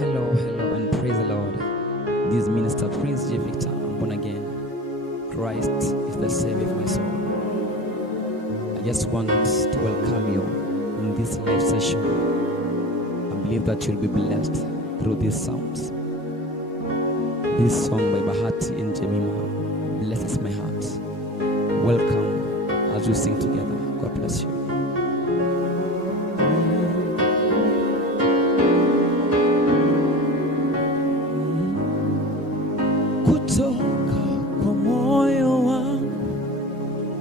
Hello, and praise the Lord. This is Minister Prince J. Victor. I'm born again. Christ is the Savior of my soul. I just want to welcome you in this live session. I believe that you'll be blessed through these sounds. This song by Bahati and Jemima blesses my heart. Welcome as we sing together. God bless you. Kutoka kwa moyo wangu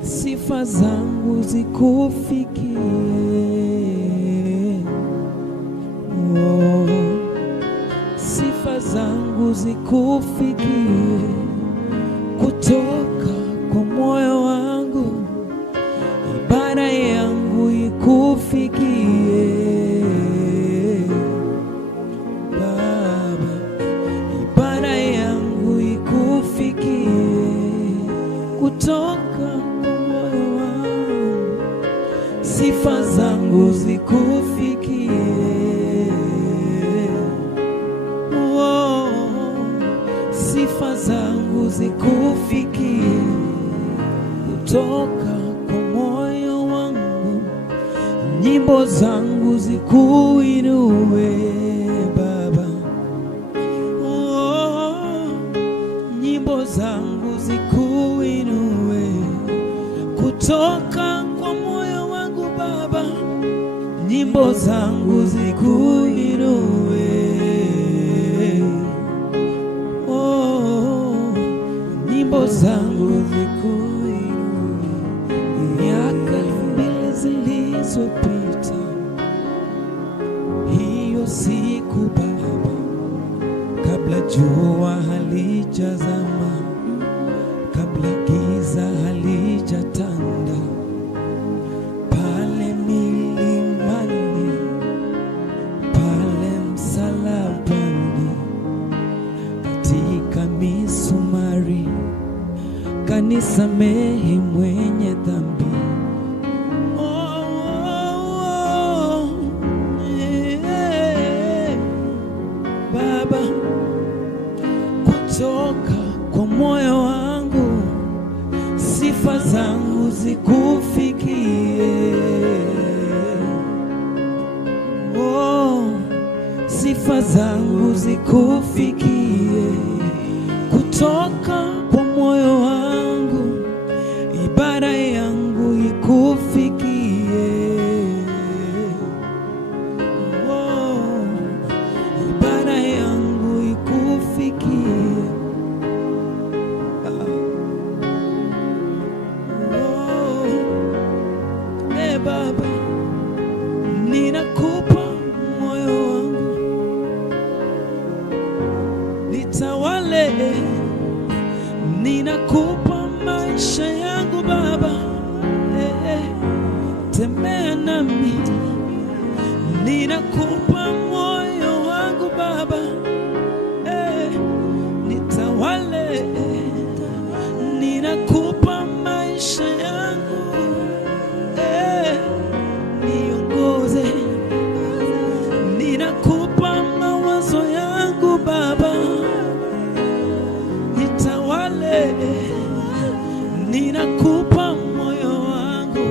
sifa zangu zikufikie. Sifa zangu zikufikie. Kutoka kwa moyo wangu ibada yangu ikufikie. Baba, ibada yangu ikufikie. Kutoka kwa moyo wangu sifa zangu zikufikie. Sifa zangu zikufikie. Kutoka kwa moyo wangu nyimbo zangu zikuinue. Baba, nyimbo zangu zikuinue. Kutoka kwa moyo wangu Baba, nyimbo zangu zikuinue. Nyimbo zangu zikuinue. Miaka 2000 zilizopita, hiyo siku Baba, kabla jua halijazama, kabla giza halijatanda, pale milimani, pale msalabani, katika misumari kanisamehe mwenye dhambi. Baba, kutoka kwa moyo wangu sifa zangu zikufikie. Sifa zangu zikufikie. Kutoka kwa moyo wangu ibada yangu ikufikie. Ibada yangu ikufikie. Baba, ninakupa moyo wangu, nitawale. Ninakupa maisha yangu Baba, tembea nami. Ninakupa moyo wangu Baba, nitawale. Ninakupa maisha yangu, niongoze. Ninakupa mawazo yangu Baba, nitawale. Ninakupa moyo wangu,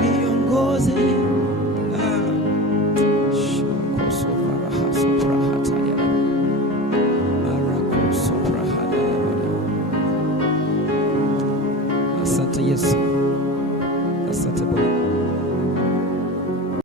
niongoze. Asante Yesu, asante Bwana.